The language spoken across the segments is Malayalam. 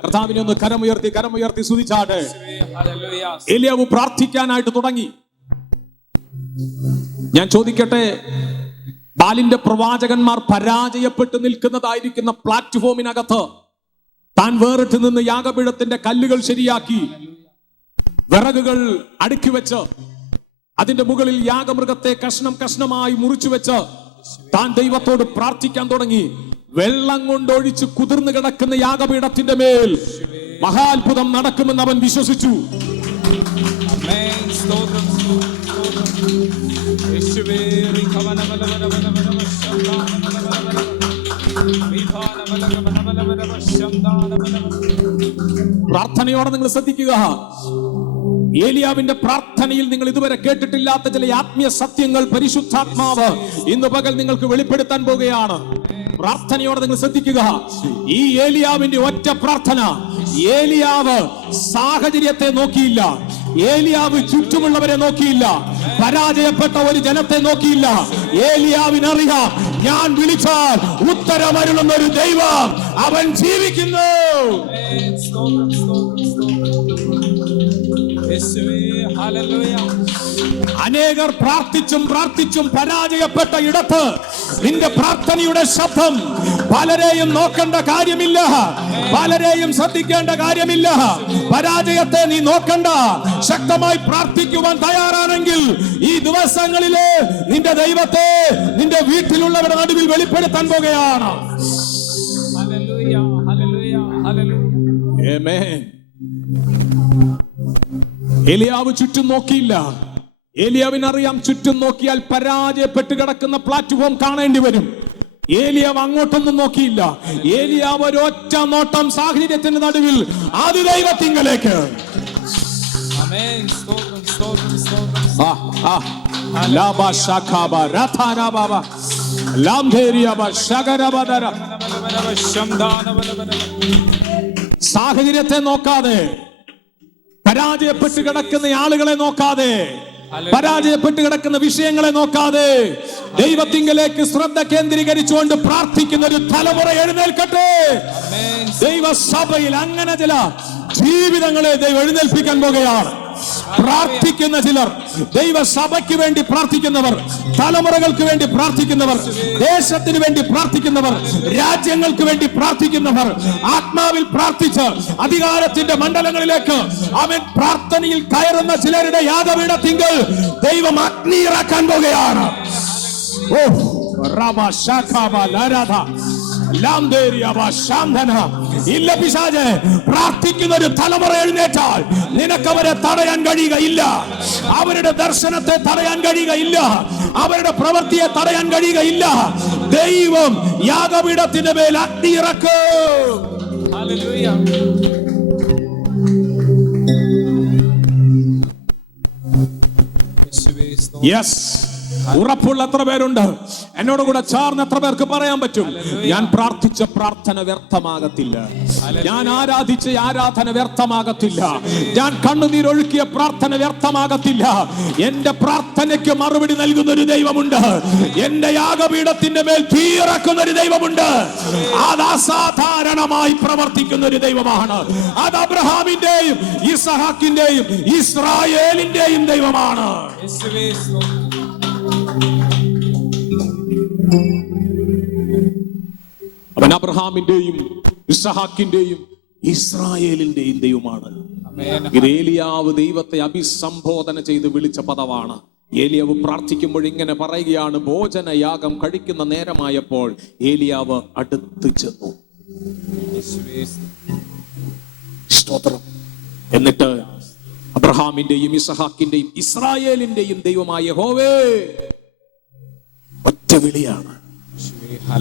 കർത്താവിനെ ഒന്ന് കരമുയർത്തി സ്തുതിച്ചാട്ടെ. ഏലിയാവ് പ്രാർത്ഥിക്കാനായിട്ട് തുടങ്ങി. ഞാൻ ചോദിക്കട്ടെ, ബാലിന്റെ പ്രവാചകന്മാർ പരാജയപ്പെട്ട് നിൽക്കുന്നതായിരിക്കുന്ന പ്ലാറ്റ്ഫോമിനകത്ത് താൻ വേറിട്ട് നിന്ന് യാഗപീഠത്തിന്റെ കല്ലുകൾ ശരിയാക്കി വിറകുകൾ അടുക്കി വെച്ച് അതിന്റെ മുകളിൽ യാഗമൃഗത്തെ കഷ്ണം കഷ്ണമായി മുറിച്ചു വെച്ച് താൻ ദൈവത്തോട് പ്രാർത്ഥിക്കാൻ തുടങ്ങി. വെള്ളം കൊണ്ടൊഴിച്ച് കുതിർന്നു കിടക്കുന്ന യാഗപീഠത്തിന്റെ മേൽ മഹാത്ഭുതം നടക്കുമെന്ന് അവൻ വിശ്വസിച്ചു. പ്രാർത്ഥനയോടെ നിങ്ങൾ ശ്രദ്ധിക്കുക. ഏലിയാവിന്റെ പ്രാർത്ഥനയിൽ നിങ്ങൾ ഇതുവരെ കേട്ടിട്ടില്ലാത്ത ചില ആത്മീയ സത്യങ്ങൾ പരിശുദ്ധാത്മാവ് ഇന്ന് പകൽ നിങ്ങൾക്ക് വെളിപ്പെടുത്താൻ പോകുകയാണ്. പ്രാർത്ഥനയോടെ നിങ്ങൾ ശ്രദ്ധിക്കുക. ഈ ഏലിയാവിന്റെ ഒറ്റ പ്രാർത്ഥന, ഏലിയാവ് സാഹചര്യത്തെ നോക്കിയില്ല, ഏലിയാവ് ചുറ്റുമുള്ളവരെ നോക്കിയില്ല, പരാജയപ്പെട്ട ഒരു ജനത്തെ നോക്കിയില്ല. ഏലിയാവിനറിയാം, ഞാൻ വിളിച്ചാൽ ഉത്തരമരുളുന്ന ഒരു ദൈവം അവൻ ജീവിക്കുന്നു. അനേകർ പ്രാർത്ഥിച്ചും പരാജയപ്പെട്ട ഇടത്ത് നിന്റെ പ്രാർത്ഥനയുടെ ശബ്ദം പലരെയും നോക്കേണ്ട കാര്യമില്ല, പലരെയും ശ്രദ്ധിക്കേണ്ട കാര്യമില്ല. പരാജയത്തെ നീ നോക്കണ്ട. ശക്തമായി പ്രാർത്ഥിക്കുവാൻ തയ്യാറാണെങ്കിൽ ഈ ദിവസങ്ങളിലെ നിന്റെ ദൈവത്തെ നിന്റെ വീട്ടിലുള്ളവരുടെ നടുവിൽ വെളിപ്പെടുത്താൻ പോകുകയാണ്. ഏലിയാവ് ചുറ്റും നോക്കിയില്ല. ഏലിയാവിനറിയാം, ചുറ്റും നോക്കിയാൽ പരാജയപ്പെട്ട് കിടക്കുന്ന പ്ലാറ്റ്ഫോം കാണേണ്ടി വരും. ഏലിയാവ് അങ്ങോട്ടൊന്നും നോക്കിയില്ല. ഏലിയാവ് ഒരൊറ്റ നോട്ടം സാഹചര്യത്തിന്റെ നടുവിൽ ആദിദൈവത്തിങ്കലേക്ക്. സാഹചര്യത്തെ നോക്കാതെ, പരാജയപ്പെട്ട് കിടക്കുന്ന ആളുകളെ നോക്കാതെ, പരാജയപ്പെട്ട് കിടക്കുന്ന വിഷയങ്ങളെ നോക്കാതെ ദൈവത്തിങ്കലേക്ക് ശ്രദ്ധ കേന്ദ്രീകരിച്ചുകൊണ്ട് പ്രാർത്ഥിക്കുന്ന ഒരു തലമുറ എഴുന്നേൽക്കട്ടെ. ദൈവസഭയിൽ അങ്ങനെ ചില ജീവിതങ്ങളെ ദൈവം എഴുന്നേൽപ്പിക്കാൻ പോകുകയാണ്. പ്രാർത്ഥിക്കുന്ന ചിലർ, ദൈവസഭയ്ക്ക് വേണ്ടി പ്രാർത്ഥിക്കുന്നവർ, തലമുറകൾക്ക് വേണ്ടി പ്രാർത്ഥിക്കുന്നവർ, ദേശത്തിന് വേണ്ടി പ്രാർത്ഥിക്കുന്നവർ, രാജ്യങ്ങൾക്ക് വേണ്ടി പ്രാർത്ഥിക്കുന്നവർ, ആത്മാവിൽ പ്രാർത്ഥിച്ച് അധികാരത്തിന്റെ മണ്ഡലങ്ങളിലേക്ക് അവൻ പ്രാർത്ഥനയിൽ കയറുന്ന ചിലരുടെ യാഗപീഠത്തിങ്കൽ ദൈവം അഗ്നിയിറക്കാൻ പോകുകയാണ്. ഇല്ല പിശാചേ, പ്രാർത്ഥിക്കുന്ന ഒരു തലമുറ എഴുന്നേറ്റാൽ നിനക്കവരെ തടയാൻ കഴിയുകയില്ല. അവരുടെ ദർശനത്തെ തടയാൻ കഴിയുകയില്ല, അവരുടെ പ്രവൃത്തിയെ തടയാൻ കഴിയുകയില്ല. ദൈവം യാഗപീഠത്തിന്റെ മേൽ അഗ്നി ഇറക്കും. യെസ്, ഉറപ്പുള്ള എത്ര പേരുണ്ട്? എന്നോട് കൂടെ ചേർന്ന് എത്ര പേർക്ക് പറയാൻ പറ്റും, ഞാൻ പ്രാർത്ഥിച്ച പ്രാർത്ഥന വ്യർത്ഥമാകത്തില്ല, ഞാൻ ആരാധിച്ച ആരാധന വ്യർത്ഥമാകത്തില്ല, ഞാൻ കണ്ണുനീരൊഴുക്കിയ പ്രാർത്ഥന വ്യർത്ഥമാകത്തില്ല. എന്റെ പ്രാർത്ഥനയ്ക്ക് മറുപടി നൽകുന്ന ഒരു ദൈവമുണ്ട്. എന്റെ യാഗപീഠത്തിന്റെ മേൽ തീയിറക്കുന്ന ഒരു ദൈവമുണ്ട്. അത് അസാധാരണമായി പ്രവർത്തിക്കുന്ന ഒരു ദൈവമാണ്. അത് അബ്രഹാമിന്റെയും ഇസഹാക്കിന്റെയും ഇസ്രായേലിന്റെയും ദൈവമാണ്. അവൻ അബ്രഹാമിന്റെയും ഇസ്ഹാക്കിന്റെയും ഇസ്രായേലിന്റെയും ദൈവമാണ്. ഏലിയാവ് ദൈവത്തെ അഭിസംബോധന ചെയ്ത് വിളിച്ച പദമാണ്. ഏലിയാവ് പ്രാർത്ഥിക്കുമ്പോൾ ഇങ്ങനെ പറയുകയാണ്, ഭോജനയാഗം കഴിക്കുന്ന നേരമായപ്പോൾ ഏലിയാവ് അടുത്ത് ചെന്നു. സ്തോത്രം. എന്നിട്ട് അബ്രഹാമിന്റെയും ഇസ്ഹാക്കിന്റെയും ഇസ്രായേലിന്റെയും ദൈവമായ യഹോവേ, ഒറ്റ വിളിയാണ്.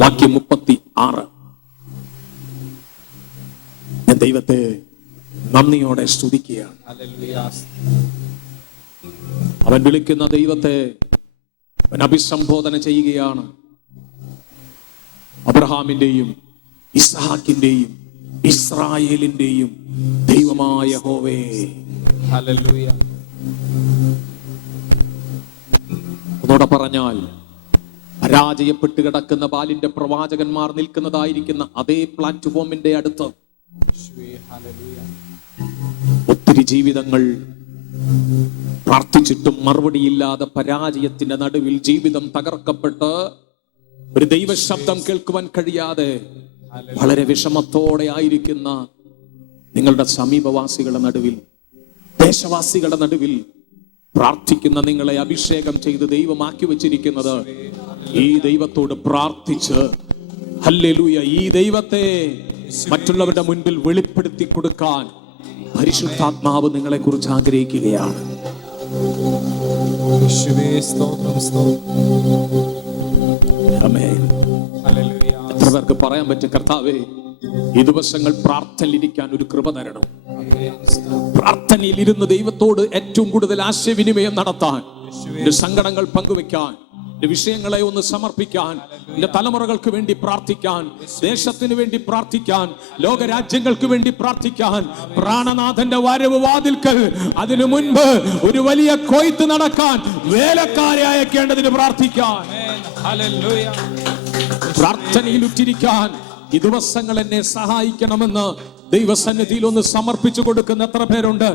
വാക്യം 36. ഞാൻ ദൈവത്തെ നന്ദിയോടെ സ്തുതിക്കുകയാണ്. അവൻ വിളിക്കുന്ന ദൈവത്തെ അവൻ അഭിസംബോധന ചെയ്യുകയാണ്. അബ്രഹാമിന്റെയും ഇസ്ഹാക്കിന്റെയും ഇസ്രായേലിന്റെയും ദൈവമായ യഹോവേ. അതോടെ പറഞ്ഞാൽ, പരാജയപ്പെട്ട് കിടക്കുന്ന ബാലിന്റെ പ്രവാചകന്മാർ നിൽക്കുന്നതായിരിക്കുന്ന അതേ പ്ലാറ്റ്ഫോമിന്റെ അടുത്ത് ഒത്തിരി ജീവിതങ്ങൾ പ്രാർത്ഥിച്ചിട്ടും മറുപടിയില്ലാതെ പരാജയത്തിന്റെ നടുവിൽ ജീവിതം തകർക്കപ്പെട്ട് ഒരു ദൈവശബ്ദം കേൾക്കുവാൻ കഴിയാതെ വളരെ വിഷമത്തോടെ ആയിരിക്കുന്ന നിങ്ങളുടെ സമീപവാസികളുടെ നടുവിൽ, ദേശവാസികളുടെ നടുവിൽ പ്രാർത്ഥിക്കുന്ന നിങ്ങളെ അഭിഷേകം ചെയ്ത് ദൈവമാക്കി വെച്ചിരിക്കുന്നത് ഈ ദൈവത്തോട് പ്രാർത്ഥിച്ച് ഹല്ലേലൂയ, ഈ ദൈവത്തെ മറ്റുള്ളവരുടെ മുൻപിൽ വെളിപ്പെടുത്തി കൊടുക്കാൻ പരിശുദ്ധാത്മാവ് നിങ്ങളെ കുറിച്ച് ആഗ്രഹിക്കുകയാണ്. എത്ര പേർക്ക് പറയാൻ പറ്റും, കർത്താവേ ഈ ദിവസങ്ങൾ പ്രാർത്ഥനയിലിരിക്കാൻ ഒരു കൃപ തരണം. പ്രാർത്ഥനയിൽ ഇരുന്ന് ദൈവത്തോട് ഏറ്റവും കൂടുതൽ ആശയവിനിമയം നടത്താൻ, എന്റെ സങ്കടങ്ങൾ പങ്കുവെക്കാൻ, എന്റെ വിഷയങ്ങളെ ഒന്ന് സമർപ്പിക്കാൻ, എന്റെ തലമുറകൾക്ക് വേണ്ടി പ്രാർത്ഥിക്കാൻ, ദേശത്തിന് വേണ്ടി പ്രാർത്ഥിക്കാൻ, ലോകരാജ്യങ്ങൾക്ക് വേണ്ടി പ്രാർത്ഥിക്കാൻ, പ്രാണനാഥന്റെ വരവ് വാതിൽക്കൽ അതിനു മുൻപ് ഒരു വലിയ കൊയ്ത്ത് നടക്കാൻ വേലക്കാരെ അയക്കേണ്ടതിന് പ്രാർത്ഥിക്കാൻ, പ്രാർത്ഥനയിൽ ഉറ്റിരിക്കാൻ ഈ ദിവസങ്ങൾ എന്നെ സഹായിക്കണമെന്ന് ദൈവസന്നിധിയിൽ ഒന്ന് സമർപ്പിച്ചു കൊടുക്കുന്ന എത്ര പേരുണ്ട്?